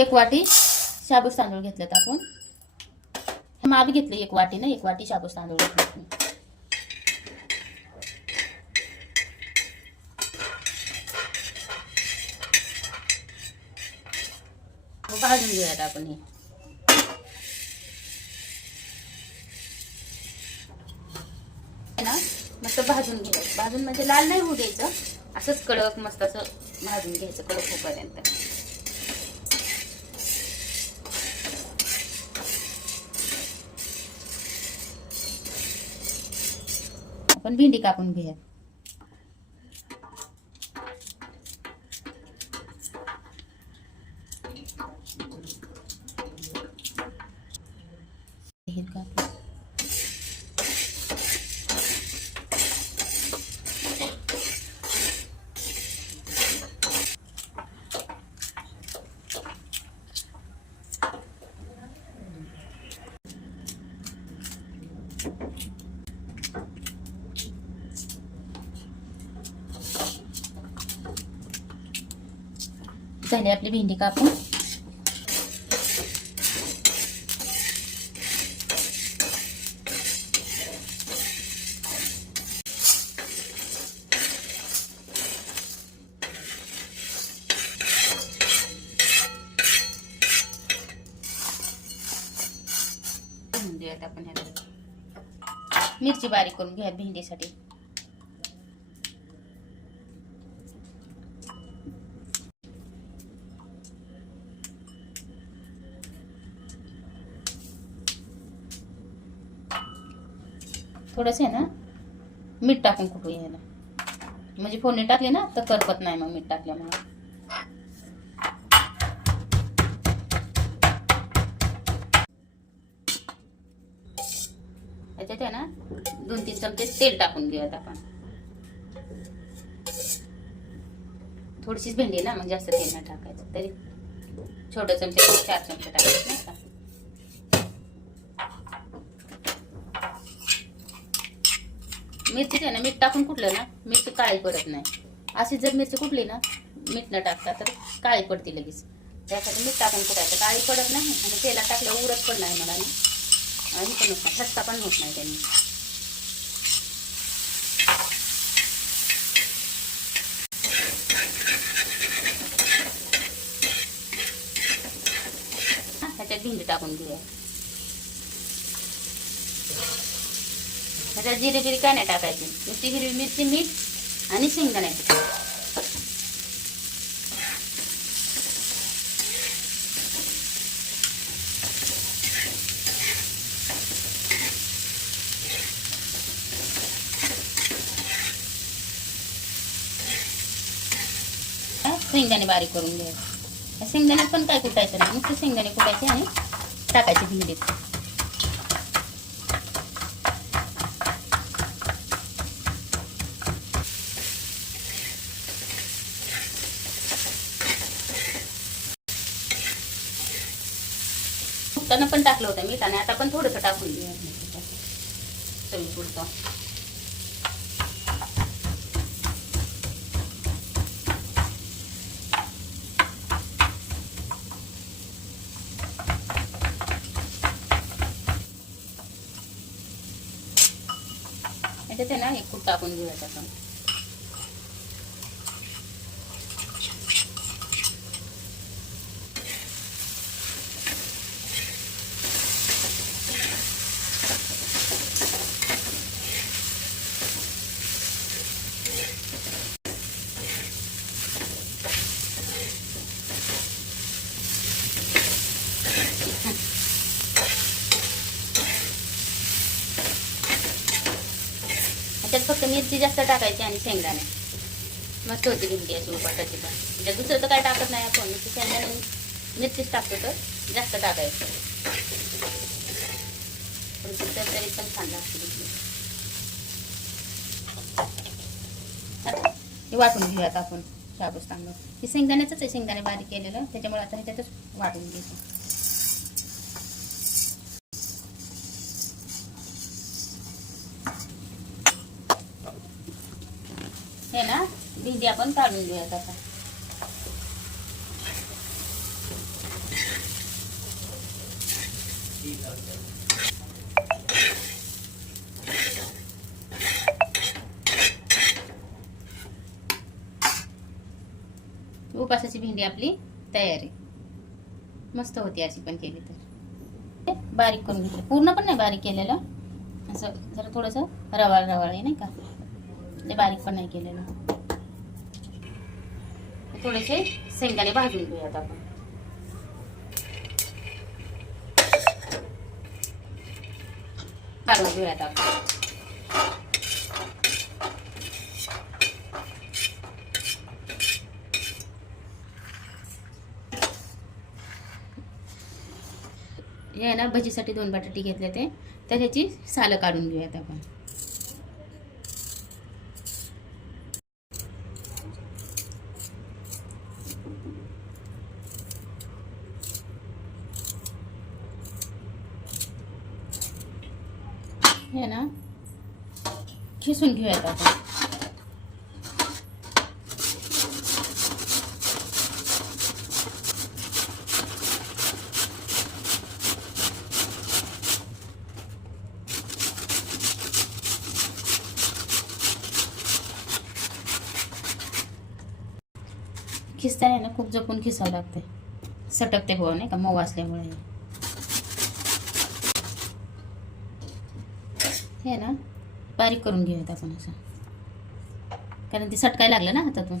एक वाटी शाबूस तांदूळ घेतलेत आपण. माप घेतले एक वाटी ना एक वाटी शाबूस तांदूळ घेतले भाजून घेऊयात आपण हे. ना मस्त भाजून घ्यायचं भाजून म्हणजे लाल नाही होऊ द्यायचं. असंच कडक मस्त असं भाजून घ्यायचं कडक होईपर्यंत. आपण भेंडी कापून घेऊया झाली आपली भेंडी कापून. आपण ह्याला मिरची बारीक करून घ्या भेंडीसाठी. थोडंसं आहे ना मीठ टाकून कुठू यायला म्हणजे फोडणी टाकली ना तर करपत नाही मग मीठ टाकल्यामुळे. त्याच्यात आहे ना दोन तीन चमचे तेल टाकून घेऊयात आपण. थोडीशीच भेंडी आहे ना मग जास्त तेल नाही टाकायचं. तरी छोटे चमचे चार चमचे टाकायचे नाही का? मिरची आहे ना मीठ टाकून कुठलं ना मिरची काळी पडत नाही. अशी जर मिरची कुठली ना मीठ न टाकता तर काळी पडते लगेच. त्यासाठी मीठ टाकून कुठायचं? काळी पडत नाही आणि तेला टाकलं उरत पण नाही मला आणि पण होत नाही ठसका पण होत नाही त्यांनी. हा, ह्याच्यात भेंडी टाकून घेऊया. त्याच्यात जिरे बिरी काय नाही टाकायची. नुसती हिरवी मिरची मीठ आणि शेंगदाण्याची शेंगदाणे बारीक करून घ्यायचे. शेंगदाणे पण काय कुटायचं नाही. नुसते शेंगदाणे कुटायचे आणि टाकायचे भिंडीत फुटताना पण टाकलं होतं मीठ आणि आता पण थोडंसं टाकून चवी पुरतं त्याच्यात आहे ना एक खूप टाकून घेऊया आपण त्याच्यात फक्त मिरची जास्त टाकायची आणि शेंगदाणे. मस्त होती भिंडी अशी उपाटाची पण. म्हणजे दुसरं तर काय टाकत नाही आपण. शेंगदाणे मिरचीच टाकतो तर जास्त टाकायचं. थोडीशी तरी पण छान लागते हे वाटून घेऊयात आपण. शाबूस तांदूळ. हे शेंगदाण्याचंच आहे. शेंगदाणे बारीक केलेलं. त्याच्यामुळे आता ह्याच्यातच वाटून घ्यायचं दुधी आपण काढून घेऊयात आता. उपासाची भेंडी आपली तयारी मस्त होती अशी पण केली तर. बारीक करून घेतलं. पूर्ण पण नाही बारीक केलेलं. असं जरा थोडंसं रवाळ रवाळ आहे नाही का? ते बारीक पण नाही केलेलं. थोडेसे शेंगाने भाजून घेऊयात आपण. काढून घेऊयात आपण. हे ना दोन बटाटे ते. तर ह्याची सालं आपण. हे ना? खिसून घेऊयात आपण खिसताना ना खूप जपून खिसावं लागते। सटकते बुवा नाही का मऊ असल्यामुळे हे ना बारीक करून घेऊयात आपण असं. कारण ते सटकाय लागलं ना हातातून.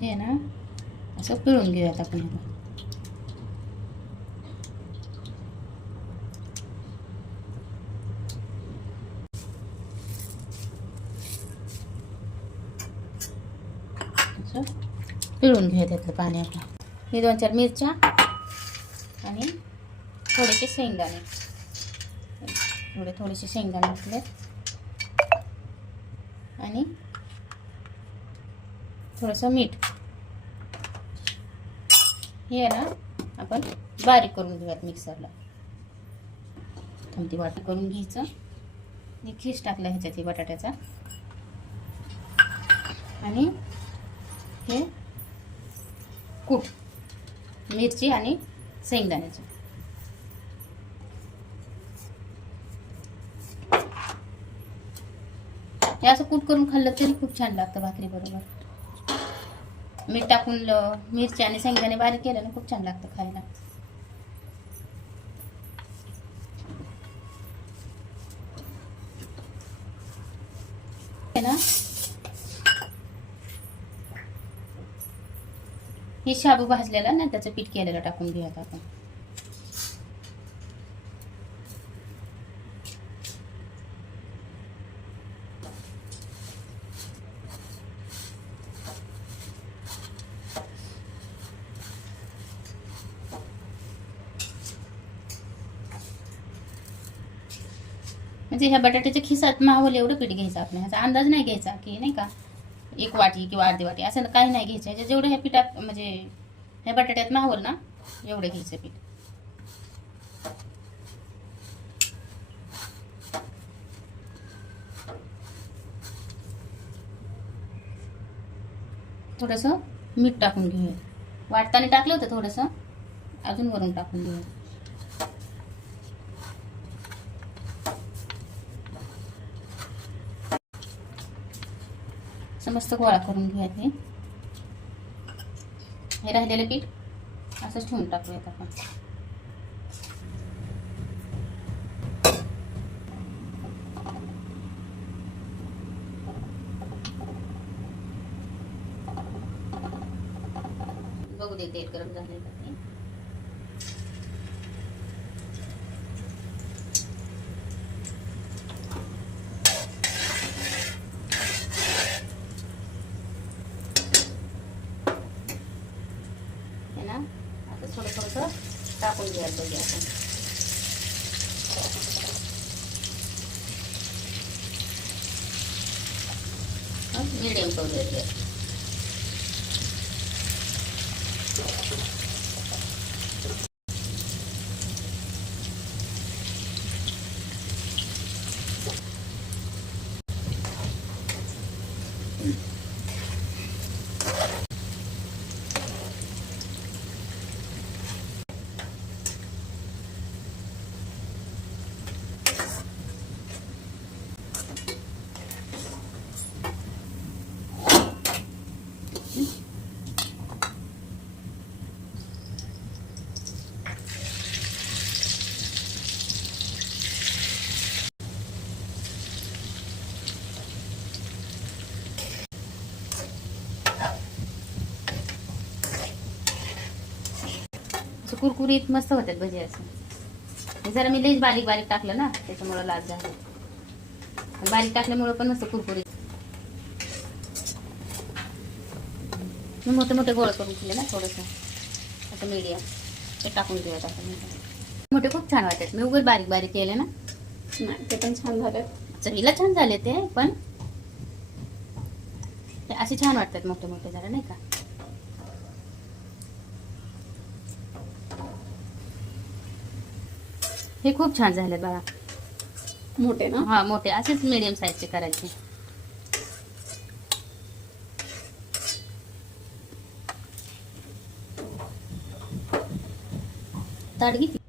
हे ना असं पिळून घेऊयात आपण ह्याला असं पिळून घेऊया त्यातलं पाणी आपलं. हे दोन चार मिरच्या आणि थोडेसे शेंगदाणे. थोडे थोडेसे शेंगदाणे घातले. आणि थोडंसं मीठ. हे आहे ना आपण बारीक करून घेऊयात मिक्सरला. ती वाटी करून घ्यायचं. आणि खीस टाकला ह्याच्यात बटाट्याचा. आणि हे कूट मिरची आणि शेंगदाण्याची. हे असं कूट करून खाल्लं तरी खूप छान लागतं भाकरी बरोबर. मीठ टाकून मिरची आणि शेंगदाणे बारीक केलं ना खूप छान लागतं खायला. ना हे शाबू भाजलेला ना त्याचं पीठ केलेलं टाकून घेऊयात आपण. म्हणजे ह्या बटाट्याच्या खिसात मावल एवढं पीठ घ्यायचं आपण ह्याचा अंदाज नाही घ्यायचा की नाही का? एक वाटी किंवा अर्धी वाटी असं काही नाही घ्यायचं. ह्याच्या जेवढं ह्या पिठात म्हणजे ह्या बटाट्यात मावल ना एवढं घ्यायचं पीठ. थोडंसं मीठ टाकून घेऊया वाटताना टाकलं होतं थोडंसं अजून वरून टाकून घेऊया असं मस्त गोळा करून घेऊयात हे हे राहिलेलं पीठ असंच ठेवून टाकूयात आपण. बघू दे तेल गरम झाले का टाकून घ्या बघा आपण मिडियम करून घ्या Mm-hmm. कुरकुरीत मस्त होतात भजी असं. जरा मी लईच बारीक बारीक टाकलं ना त्याच्यामुळं लाल झालं. बारीक टाकल्यामुळं पण मस्त कुरकुरीत. मी मोठे मोठे गोळ करून केले ना थोडंसं. असं मीडियम ते टाकून घेऊयात आता. मोठे खूप छान वाटतात. मी उगाच बारीक बारीक केले ना. ते पण छान झाले चवीला छान झाले ते पण ते असे छान वाटतात मोठे मोठे जरा नाही का? हे खूप छान झाले बाळा. मोठे ना? हा मोठे. असेच मिडियम साईजचे करायचे. ताट किती